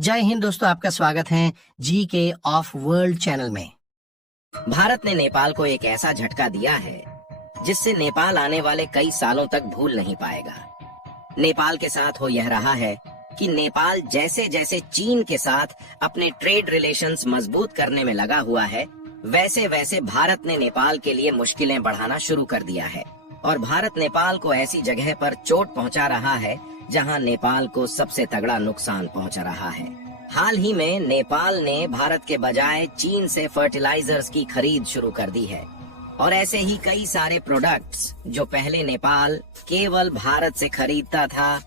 जय हिंद दोस्तों, आपका स्वागत है जी के ऑफ वर्ल्ड चैनल में। भारत ने नेपाल को एक ऐसा झटका दिया है जिससे नेपाल आने वाले कई सालों तक भूल नहीं पाएगा। नेपाल के साथ हो यह रहा है कि नेपाल जैसे जैसे चीन के साथ अपने ट्रेड रिलेशंस मजबूत करने में लगा हुआ है, वैसे वैसे भारत ने नेपाल के लिए मुश्किलें बढ़ाना शुरू कर दिया है और भारत नेपाल को ऐसी जगह पर चोट पहुंचा रहा है जहां नेपाल को सबसे तगड़ा नुकसान पहुंच रहा है। हाल ही में नेपाल ने भारत के बजाय चीन से फर्टिलाइजर्स की खरीद शुरू कर दी है और ऐसे ही कई सारे प्रोडक्ट्स जो पहले नेपाल केवल भारत से खरीदता था,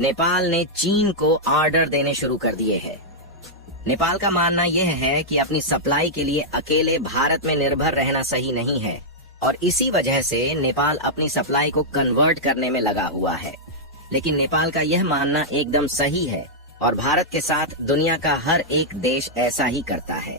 नेपाल ने चीन को ऑर्डर देने शुरू कर दिए हैं। नेपाल का मानना यह है कि अपनी सप्लाई के लिए अकेले भारत में निर्भर रहना सही नहीं है और इसी वजह से नेपाल अपनी सप्लाई को कन्वर्ट करने में लगा हुआ है। लेकिन नेपाल का यह मानना एकदम सही है और भारत के साथ दुनिया का हर एक देश ऐसा ही करता है।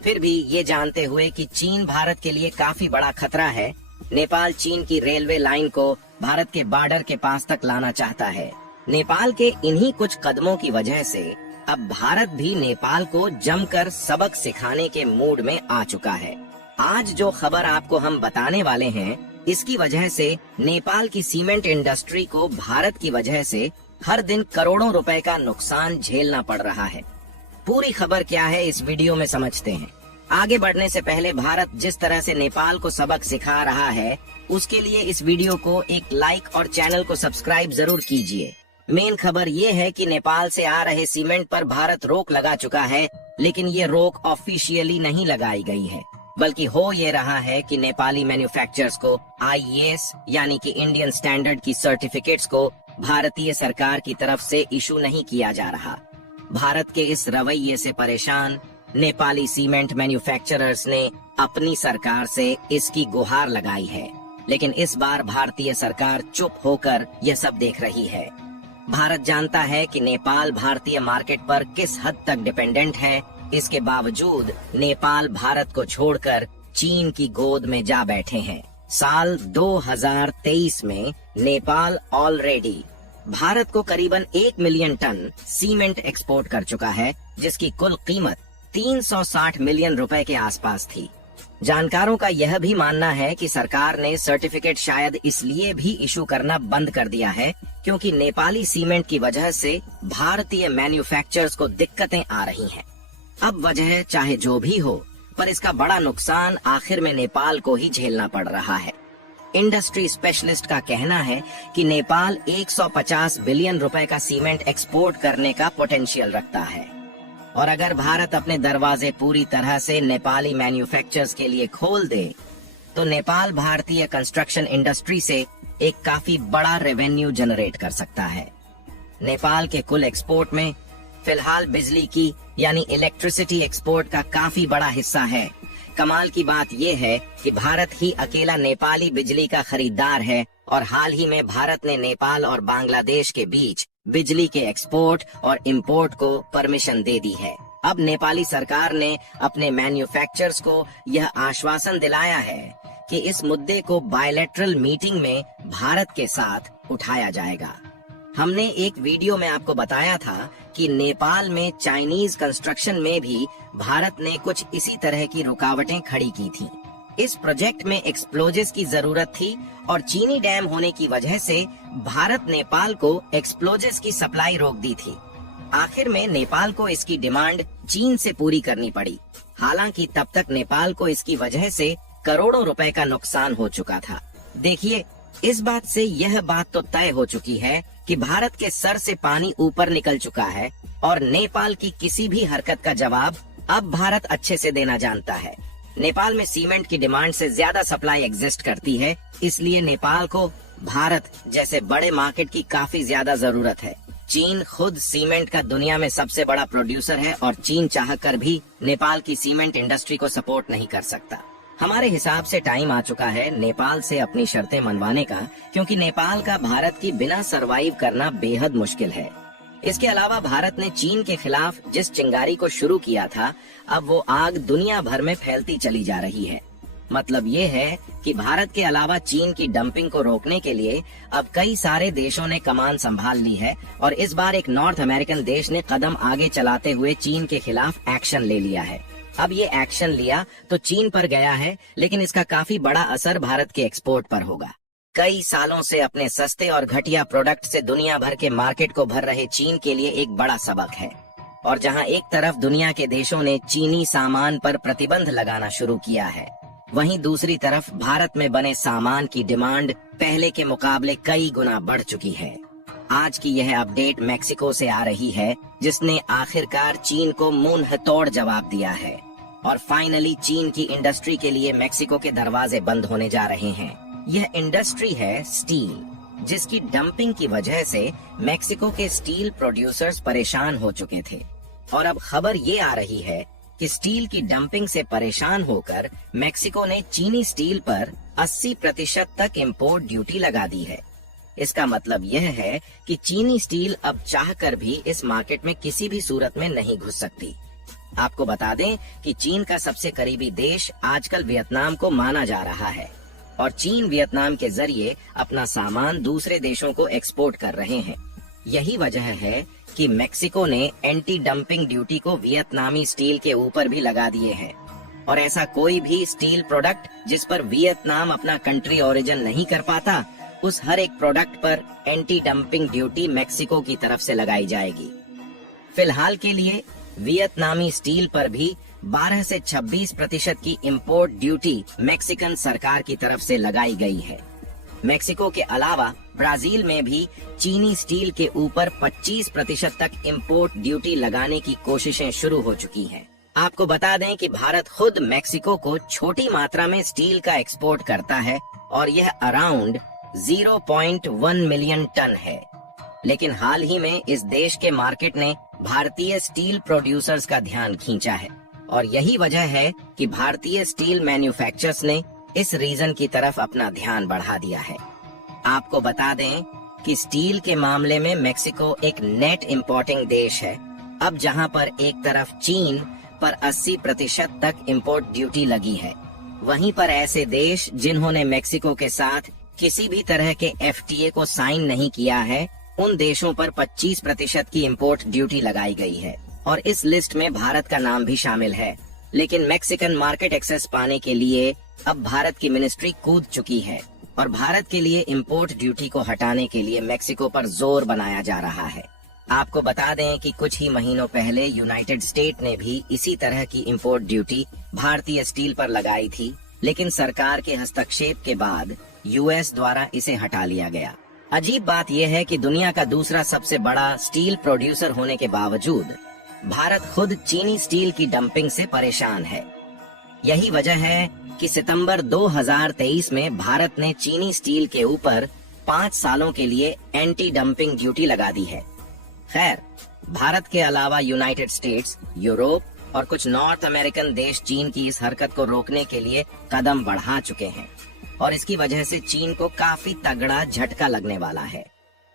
फिर भी ये जानते हुए कि चीन भारत के लिए काफी बड़ा खतरा है, नेपाल चीन की रेलवे लाइन को भारत के बॉर्डर के पास तक लाना चाहता है। नेपाल के इन्हीं कुछ कदमों की वजह से अब भारत भी नेपाल को जमकर सबक सिखाने के मूड में आ चुका है। आज जो खबर आपको हम बताने वाले हैं, इसकी वजह से नेपाल की सीमेंट इंडस्ट्री को भारत की वजह से हर दिन करोड़ों रुपए का नुकसान झेलना पड़ रहा है। पूरी खबर क्या है इस वीडियो में समझते हैं। आगे बढ़ने से पहले भारत जिस तरह से नेपाल को सबक सिखा रहा है, उसके लिए इस वीडियो को एक लाइक और चैनल को सब्सक्राइब जरूर कीजिए। मेन खबर ये है कि नेपाल से आ रहे सीमेंट पर भारत रोक लगा चुका है, लेकिन ये रोक ऑफिशियली नहीं लगाई गई है, बल्कि हो ये रहा है कि नेपाली मैन्युफैक्चरर्स को IAS यानी कि इंडियन स्टैंडर्ड की सर्टिफिकेट्स को भारतीय सरकार की तरफ से इशू नहीं किया जा रहा। भारत के इस रवैये से परेशान नेपाली सीमेंट मैन्युफैक्चरर्स ने अपनी सरकार से इसकी गुहार लगाई है, लेकिन इस बार भारतीय सरकार चुप होकर यह सब देख रही है। भारत जानता है कि नेपाल भारतीय मार्केट पर किस हद तक डिपेंडेंट है, इसके बावजूद नेपाल भारत को छोड़कर चीन की गोद में जा बैठे हैं। साल 2023 में नेपाल ऑलरेडी भारत को करीबन 1 मिलियन टन सीमेंट एक्सपोर्ट कर चुका है, जिसकी कुल कीमत 360 मिलियन रुपए के आसपास थी। जानकारों का यह भी मानना है कि सरकार ने सर्टिफिकेट शायद इसलिए भी इशू करना बंद कर दिया है क्योंकि नेपाली सीमेंट की वजह से भारतीय मैन्युफैक्चरर्स को दिक्कतें आ रही हैं। अब वजह चाहे जो भी हो, पर इसका बड़ा नुकसान आखिर में नेपाल को ही झेलना पड़ रहा है। इंडस्ट्री स्पेशलिस्ट का कहना है कि नेपाल 150 बिलियन रुपए का सीमेंट एक्सपोर्ट करने का पोटेंशियल रखता है और अगर भारत अपने दरवाजे पूरी तरह से नेपाली मैन्युफैक्चरर्स के लिए खोल दे तो नेपाल भारतीय कंस्ट्रक्शन इंडस्ट्री से एक काफी बड़ा रेवेन्यू जनरेट कर सकता है। नेपाल के कुल एक्सपोर्ट में फिलहाल बिजली की यानी इलेक्ट्रिसिटी एक्सपोर्ट का काफी बड़ा हिस्सा है। कमाल की बात यह है कि भारत ही अकेला नेपाली बिजली का खरीदार है और हाल ही में भारत ने नेपाल और बांग्लादेश के बीच बिजली के एक्सपोर्ट और इंपोर्ट को परमिशन दे दी है। अब नेपाली सरकार ने अपने मैन्युफैक्चरर्स को यह आश्वासन दिलाया है कि इस मुद्दे को बायलैटरल मीटिंग में भारत के साथ उठाया जाएगा। हमने एक वीडियो में आपको बताया था कि नेपाल में चाइनीज कंस्ट्रक्शन में भी भारत ने कुछ इसी तरह की रुकावटें खड़ी की थी। इस प्रोजेक्ट में एक्सप्लोजिव्स की जरूरत थी और चीनी डैम होने की वजह से भारत नेपाल को एक्सप्लोजिव्स की सप्लाई रोक दी थी। आखिर में नेपाल को इसकी डिमांड चीन से पूरी करनी पड़ी। हालांकि तब तक नेपाल को इसकी वजह से करोड़ों रुपए का नुकसान हो चुका था। देखिए, इस बात से यह बात तो तय हो चुकी है कि भारत के सर से पानी ऊपर निकल चुका है और नेपाल की किसी भी हरकत का जवाब अब भारत अच्छे से देना जानता है। नेपाल में सीमेंट की डिमांड से ज्यादा सप्लाई एग्जिस्ट करती है, इसलिए नेपाल को भारत जैसे बड़े मार्केट की काफी ज्यादा जरूरत है। चीन खुद सीमेंट का दुनिया में सबसे बड़ा प्रोड्यूसर है और चीन चाहकर भी नेपाल की सीमेंट इंडस्ट्री को सपोर्ट नहीं कर सकता। हमारे हिसाब से टाइम आ चुका है नेपाल से अपनी शर्तें मनवाने का, क्योंकि नेपाल का भारत की बिना सरवाइव करना बेहद मुश्किल है। इसके अलावा भारत ने चीन के खिलाफ जिस चिंगारी को शुरू किया था, अब वो आग दुनिया भर में फैलती चली जा रही है। मतलब ये है कि भारत के अलावा चीन की डंपिंग को रोकने के लिए अब कई सारे देशों ने कमान संभाल ली है और इस बार एक नॉर्थ अमेरिकन देश ने कदम आगे चलाते हुए चीन के खिलाफ एक्शन ले लिया है। अब ये एक्शन लिया तो चीन पर गया है, लेकिन इसका काफी बड़ा असर भारत के एक्सपोर्ट पर होगा। कई सालों से अपने सस्ते और घटिया प्रोडक्ट से दुनिया भर के मार्केट को भर रहे चीन के लिए एक बड़ा सबक है। और जहां एक तरफ दुनिया के देशों ने चीनी सामान पर प्रतिबंध लगाना शुरू किया है, वहीं दूसरी तरफ भारत में बने सामान की डिमांड पहले के मुकाबले कई गुना बढ़ चुकी है। आज की यह अपडेट मेक्सिको से आ रही है, जिसने आखिरकार चीन को मुंह तोड़ जवाब दिया है और फाइनली चीन की इंडस्ट्री के लिए मेक्सिको के दरवाजे बंद होने जा रहे हैं। यह इंडस्ट्री है स्टील, जिसकी डंपिंग की वजह से मेक्सिको के स्टील प्रोड्यूसर्स परेशान हो चुके थे। और अब खबर ये आ रही है कि स्टील की डंपिंग से परेशान होकर मेक्सिको ने चीनी स्टील पर 80% तक इंपोर्ट ड्यूटी लगा दी है। इसका मतलब यह है कि चीनी स्टील अब चाहकर भी इस मार्केट में किसी भी सूरत में नहीं घुस सकती। आपको बता दें कि चीन का सबसे करीबी देश आजकल वियतनाम को माना जा रहा है और चीन वियतनाम के जरिए अपना सामान दूसरे देशों को एक्सपोर्ट कर रहे हैं। यही वजह है कि मेक्सिको ने एंटी डंपिंग ड्यूटी को वियतनामी स्टील के ऊपर भी लगा दिए हैं और ऐसा कोई भी स्टील प्रोडक्ट जिस पर वियतनाम अपना कंट्री ओरिजिन नहीं कर पाता, उस हर एक प्रोडक्ट पर एंटी डंपिंग ड्यूटी मेक्सिको की तरफ से लगाई जाएगी। फिलहाल के लिए वियतनामी स्टील पर भी 12 से 26% की इंपोर्ट ड्यूटी मेक्सिकन सरकार की तरफ से लगाई गई है। मेक्सिको के अलावा ब्राजील में भी चीनी स्टील के ऊपर 25% तक इंपोर्ट ड्यूटी लगाने की कोशिशें शुरू हो चुकी हैं। आपको बता दें कि भारत खुद मेक्सिको को छोटी मात्रा में स्टील का एक्सपोर्ट करता है और यह अराउंड 0.1 मिलियन टन है। लेकिन हाल ही में इस देश के मार्केट ने भारतीय स्टील प्रोड्यूसर्स का ध्यान खींचा है और यही वजह है कि भारतीय स्टील मैन्युफैक्चरर्स ने इस रीजन की तरफ अपना ध्यान बढ़ा दिया है। आपको बता दें कि स्टील के मामले में मेक्सिको एक नेट इंपोर्टिंग देश है। अब जहां पर एक तरफ चीन पर 80% तक इंपोर्ट ड्यूटी लगी है, वहीं पर ऐसे देश जिन्होंने मेक्सिको के साथ किसी भी तरह के FTA को साइन नहीं किया है, उन देशों पर 25% की इंपोर्ट ड्यूटी लगाई गई है और इस लिस्ट में भारत का नाम भी शामिल है। लेकिन मैक्सिकन मार्केट एक्सेस पाने के लिए अब भारत की मिनिस्ट्री कूद चुकी है और भारत के लिए इंपोर्ट ड्यूटी को हटाने के लिए मेक्सिको पर जोर बनाया जा रहा है। आपको बता दें कि कुछ ही महीनों पहले यूनाइटेड स्टेट ने भी इसी तरह की इंपोर्ट ड्यूटी भारतीय स्टील पर लगाई थी, लेकिन सरकार के हस्तक्षेप के बाद US द्वारा इसे हटा लिया गया। अजीब बात यह है कि दुनिया का दूसरा सबसे बड़ा स्टील प्रोड्यूसर होने के बावजूद भारत खुद चीनी स्टील की डंपिंग से परेशान है। यही वजह है कि सितंबर 2023 में भारत ने चीनी स्टील के ऊपर 5 सालों के लिए एंटी डंपिंग ड्यूटी लगा दी है। खैर, भारत के अलावा यूनाइटेड स्टेट्स, यूरोप और कुछ नॉर्थ अमेरिकन देश चीन की इस हरकत को रोकने के लिए कदम बढ़ा चुके हैं और इसकी वजह से चीन को काफी तगड़ा झटका लगने वाला है।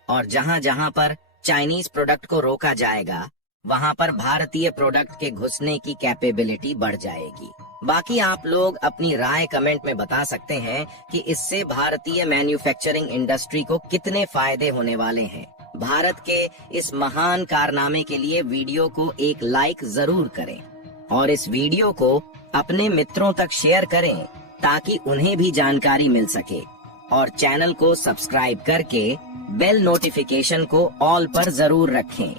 और जहां जहां पर चाइनीज प्रोडक्ट को रोका जाएगा, वहां पर भारतीय प्रोडक्ट के घुसने की कैपेबिलिटी बढ़ जाएगी। बाकी आप लोग अपनी राय कमेंट में बता सकते हैं कि इससे भारतीय मैन्युफैक्चरिंग इंडस्ट्री को कितने फायदे होने वाले हैं। भारत के इस महान कारनामे के लिए वीडियो को एक लाइक जरूर करें और इस वीडियो को अपने मित्रों तक शेयर करें ताकि उन्हें भी जानकारी मिल सके और चैनल को सब्सक्राइब करके बेल नोटिफिकेशन को ऑल पर जरूर रखें।